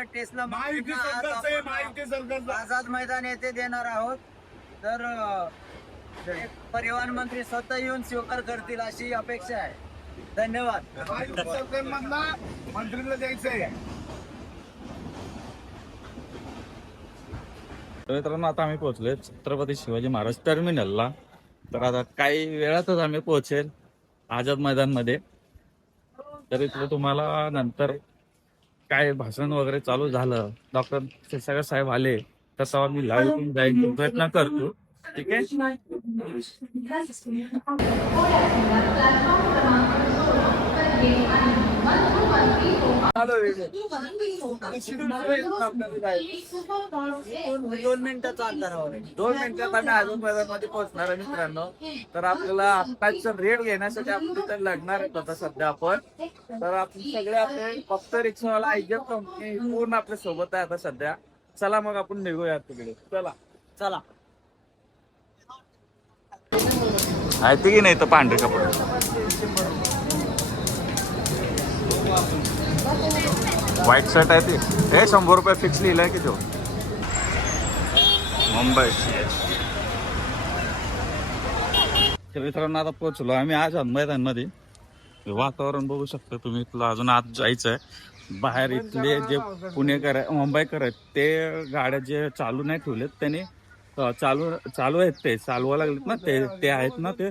Blood टेस्टला Mahayuti सरकारचं आहे महायुती सरकारचं. आझाद मैदान येथे देणार आहोत. तर अ, एक परिवहन मंत्री स्वतः येऊन स्वीकार करतील अशी अपेक्षा आहे. धन्यवाद. महायुती सरकारमधला मंत्रीला द्यायचंय. तर मित्रांनो आता आम्ही पोहोचलोय छत्रपती शिवाजी महाराज टर्मिनलला. तर आता काही वेळातच आम्ही पोहोचेल आझाद मैदानमध्ये. तर इथलं तुम्हाला नंतर काय भाषण वगैरे चालू झालं? डॉक्टर क्षीरसागर साहेब आले तर तेव्हा मी लाईव्ह जायचा प्रयत्न करतो. ठीक आहे? दोन मिनिटाचा अंतरावर. दोन मिनिटात आम्ही अजून मैदानमध्ये पोहोचणार आहे मित्रांनो. तर आपल्याला आत्ताचं रेट घेण्यासाठी आपण तिथे लागणार आहेत आता सध्या आपण. तर आपण सगळे आपले फक्त रिक्षावाला आयजप कंपनी पूर्ण आपल्यासोबत आहे आता सध्या. चला मग आपण निघूया तिकडे. चला. चला. आहे की नाही तर पांढरे कपडे? व्हाईट शर्ट आहे ते. हे शंभर रुपये फिक्स लिहिलंय की तो. मुंबई. तर मित्रांनो आता पोहोचलो आम्ही आज मैदानमध्ये. वातावरण बघू शकता तुम्ही इथलं अजून आत जायचं आहे बाहेर इथले जे पुणेकर आहे मुंबईकर आहेत ते गाड्या जे चालू नाही ठेवलेत त्यांनी चालू चालू आहेत ते चालवा लागलेत ना ते ते आहेत ना ते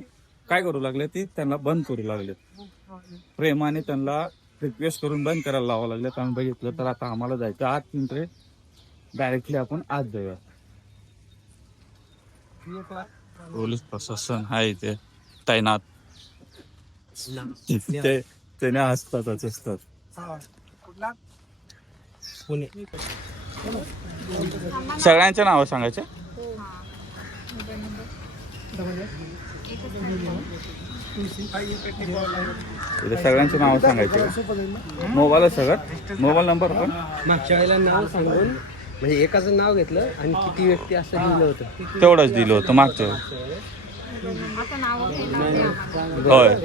काय करू लागले ते त्यांना बंद करू लागलेत. प्रेमाने त्यांना रिक्वेस्ट करून बंद करायला लावा लागलेत आम्ही बघितलं तर आता आम्हाला जायचं आत पिंपरे डायरेक्टली आपण आत जाऊया. पोलीस प्रशासन आहे इथे तैनात. ते त्याने असतातच असतात. सगळ्यांचे नाव सांगायचे? इथे सगळ्यांचे नाव सांगायचे मोबाईल आहे सगळं? मोबाईल नंबर पण? मागच्या वेळेला नाव सांगून म्हणजे एकाचं नाव घेतलं आणि किती व्यक्ती असं लिहिलं होतं. तेवढंच दिलं होतं मागच्या होय.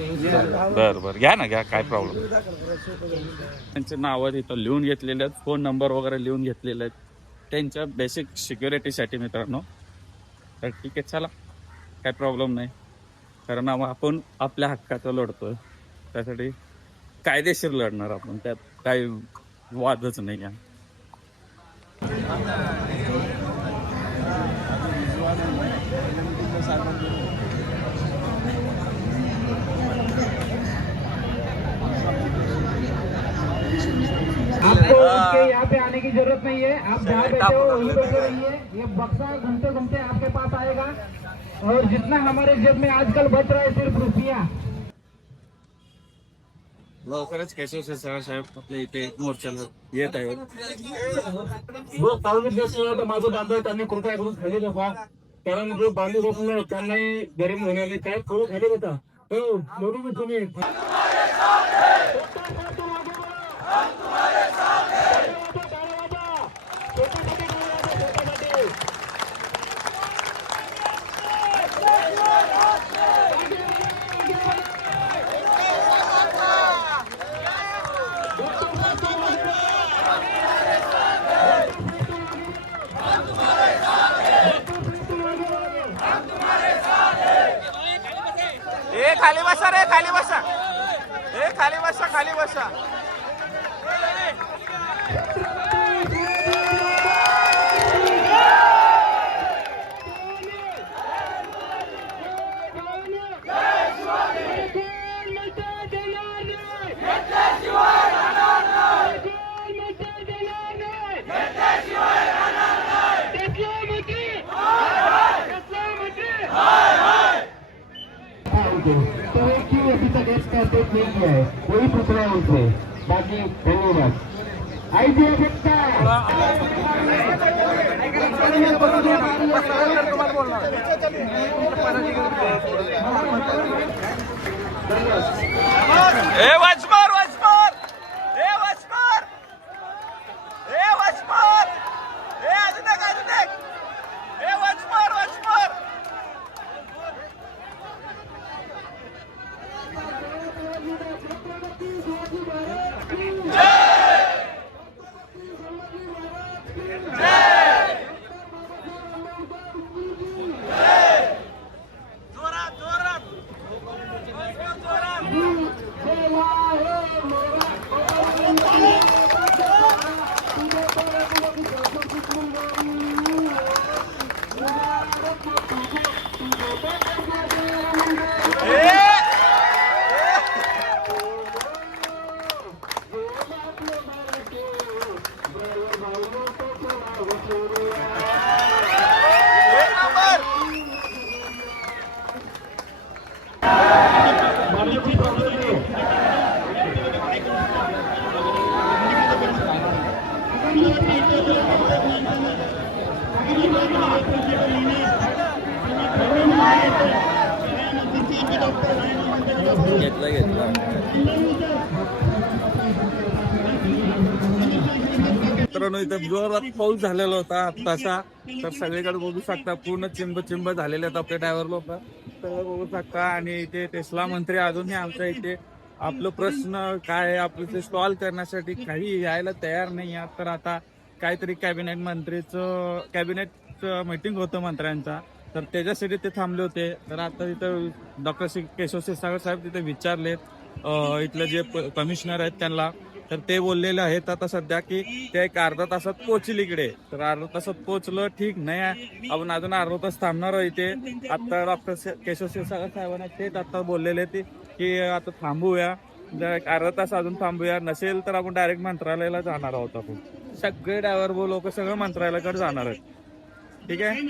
बर बर. घ्या ना घ्या काय प्रॉब्लेम त्यांचे नावं इथं लिहून घेतलेले आहेत फोन नंबर वगैरे लिहून घेतलेले आहेत. त्यांच्या बेसिक सिक्युरिटीसाठी मित्रांनो. तर ठीक आहे चला. काय प्रॉब्लेम नाही. कारण आपण आपल्या हक्काचं आहे त्यासाठी कायदेशीर लढणार आपण. त्यात काही वादच नाही आहे. यहाँ पे आने की ज़रूरत नहीं है। आप जहाँ बैठे हो वहीं बैठे रहिए ये। बक्सा घूमते घूमते आपके पास आएगा। और जितना हमारे जेब में आजकल बच रहा है सिर्फ़ रुपया। लवकरच केशव साहेब? आपल्या इथे मोर्चाला येत आहेत माझं बांधव त्यांनी कृपया करून खाली नका कारण जो बांधव रोखलं त्यांनाही गरीब होण्याने काय करू खाली होता हो। बरोबर तुम्ही बसा खाली तो एक क्यों अभी तक एक अपडेट नहीं किया है वही पूछ रहा हूँ उनसे बाकी धन्यवाद. आइए बच्चा ए घेतला घेतला. मित्रांनो इथं जोरात पाऊस झालेला होता तसा तर सगळीकडे बघू शकता पूर्ण चिंब चिंब झालेले आहेत आपले ड्रायव्हर लोक. सगळं बघू शकता आणि इथे टेस्ला मंत्री अजूनही आमच्या इथे. आपलं प्रश्न काय आहे? आपलं ते सॉल्व्ह करण्यासाठी काही यायला तयार नाही आहे तर आता काहीतरी कॅबिनेट मंत्रीचं कॅबिनेट मीटिंग होतं मंत्र्यांचा. तर त्याच्यासाठी ते थांबले होते. तर आता तिथं डॉक्टर श्री केशव क्षीरसागर साहेब तिथे विचारलेत इथलं जे कमिशनर आहेत त्यांना. तर ते बोललेले आहेत आता सध्या की ते एक अर्धा तासात पोहोचील इकडे. तर अर्धा तासात पोचलं ठीक नाही आहे. आपण अजून अर्धा तास थांबणार इथे. आता डॉक्टर केशव क्षीरसागर साहेबांना तेच आता बोललेले ते की आता थांबूया. एक अर्धा तास अजून थांबूया. नसेल तर आपण डायरेक्ट मंत्रालयाला जाणार आहोत आपण. सगळे ड्रायव्हर लोक सगळं मंत्रालयाकडे जाणार आहेत. ठीक आहे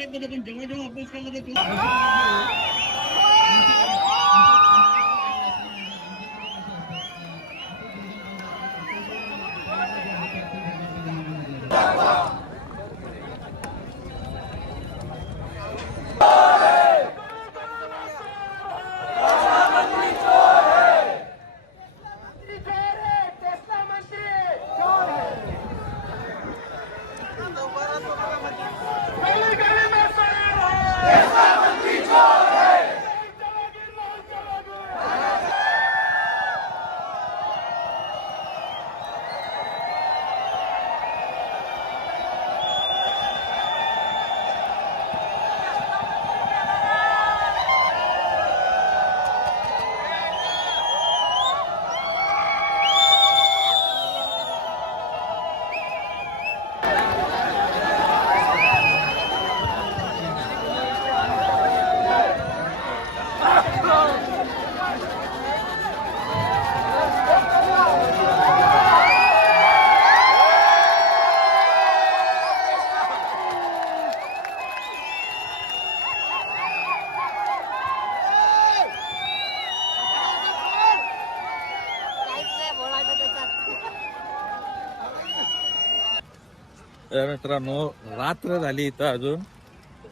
मित्रांनो रात्र झाली इथं अजून.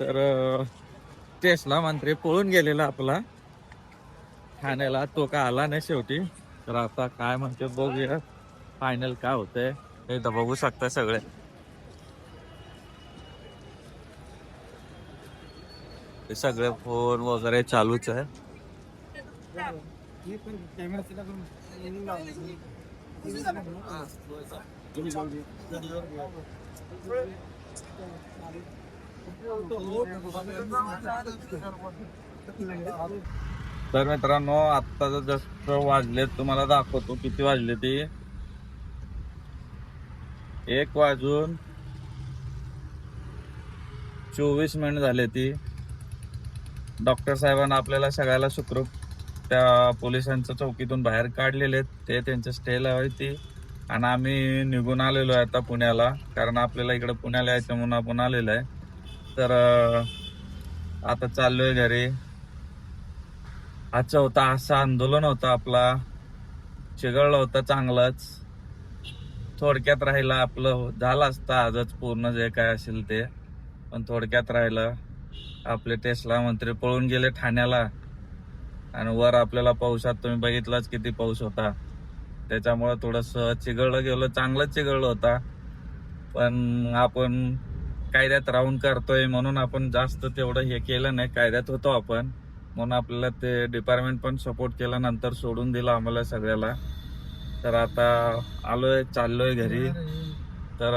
तर टेस्टला टेस्ला मंत्री पळून गेलेला आपला. ठाण्याला तो का आला नाही शेवटी. तर आता काय म्हणते बघूया. फायनल काय होतंय हे तर बघू शकता सगळे. ते सगळे फोन वगैरे चालूच आहे. तर मित्रांनो आता जस्ट वाजले तुम्हाला दाखवतो किती वाजले ते. एक वाजून चोवीस मिनिट झाले ती. डॉक्टर साहेबांना आपल्याला सगळ्याला सुखरूप त्या पोलिसांच्या चौकीतून बाहेर काढलेले ते त्यांच्या स्टेला होती. आणि आम्ही निघून आलेलो आहे आता पुण्याला कारण आपल्याला इकडं पुण्याला यायचं म्हणून आपण आलेलो आहे. तर आता चाललोय घरी. आजचा होता असा आंदोलन होता आपला. चिघळलं होतं चांगलंच. थोडक्यात राहिलं आपलं झालं असतं आजच पूर्ण जे काय असेल ते. पण थोडक्यात राहिलं. आपले टेस्ला मंत्री पळून गेले ठाण्याला. आणि वर आपल्याला पावसात तुम्ही बघितलाच किती पाऊस होता. त्याच्यामुळं थोडस चिघळलं गेलं चांगलं चिघळलं होता. पण आपण कायद्यात राहून करतोय म्हणून आपण जास्त तेवढं हे केलं नाही कायद्यात होतो आपण. म्हणून आपल्याला ते डिपार्टमेंट पण सपोर्ट केला नंतर सोडून दिलं आम्हाला सगळ्याला. तर आता आलोय चाललोय घरी. तर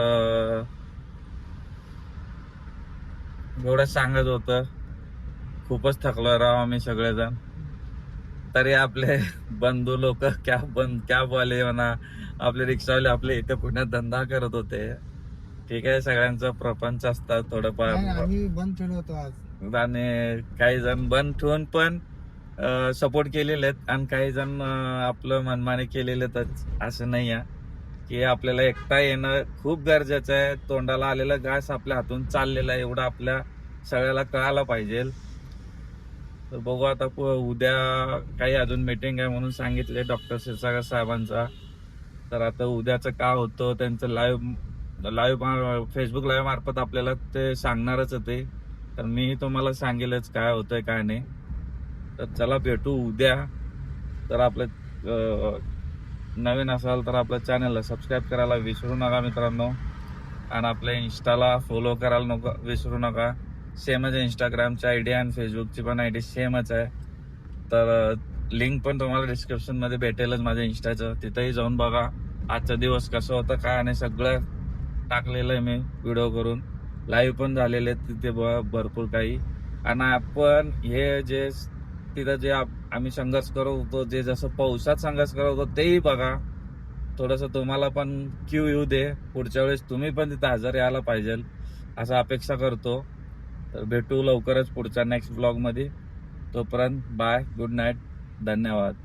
एवढं सांगत होतं. खूपच थकलो राव आम्ही सगळेजण. तरी आपले बंधू लोक कॅब बंद कॅबवाले म्हणा. आपले रिक्षावाले आपले इथे पुण्यात धंदा करत होते. ठीक आहे सगळ्यांचा प्रपंच असतात थोडंफार. आम्ही बंद ठेवलं होतो आज. आणि काही जण बंद ठेवून पण सपोर्ट केलेले आहेत. आणि काही जण अं, आपलं मनमाने केलेले आहेत असं नाही आहे. की आपल्याला एकटा येणं खूप गरजेचं आहे. तोंडाला आलेलं घास आपल्या हातून चाललेलं आहे. एवढं आपल्या सगळ्याला कळायला पाहिजे. तर बघू आता प- उद्या काही अजून मीटिंग आहे म्हणून सांगितले डॉक्टर क्षीरसागर साहेबांचा. तर आता उद्याचं काय होतं त्यांचं लाईव्ह लाईव्ह फेसबुक लाईव्ह मार्फत आपल्याला ते सांगणारच होते ते. तर मी तुम्हाला सांगेलच काय होतंय काय नाही. तर चला भेटू उद्या. तर आपलं नवीन असाल तर आपल्या चॅनलला सबस्क्राईब करायला विसरू नका मित्रांनो. आणि आपल्या इन्स्टाला फॉलो करायला नको विसरू नका. सेमच आहे इंस्टाग्रामची आय डी आणि फेसबुकची पण आय डी सेमच आहे. तर uh, लिंक पण तुम्हाला डिस्क्रिप्शनमध्ये भेटेलच माझ्या इंस्टाचं तिथेही जाऊन बघा. आजचा दिवस कसं होतं काय आणि सगळं टाकलेलं आहे मी व्हिडिओ करून. लाईव्ह पण झालेले आहेत तिथे ब- भरपूर काही. आणि आपण हे जे तिथं जे आप- आम्ही संघर्ष करत होतो जे जसं पावसात संघर्ष करत होतो तेही बघा. थोडंसं तुम्हाला पण क्यू येऊ दे. पुढच्या वेळेस तुम्ही पण तिथं हजर यायला पाहिजे असं अपेक्षा करतो. तर भेटू लवकरच पुढच्या नेक्स्ट ब्लॉगमध्ये तोपर्यंत बाय गुड नाईट धन्यवाद.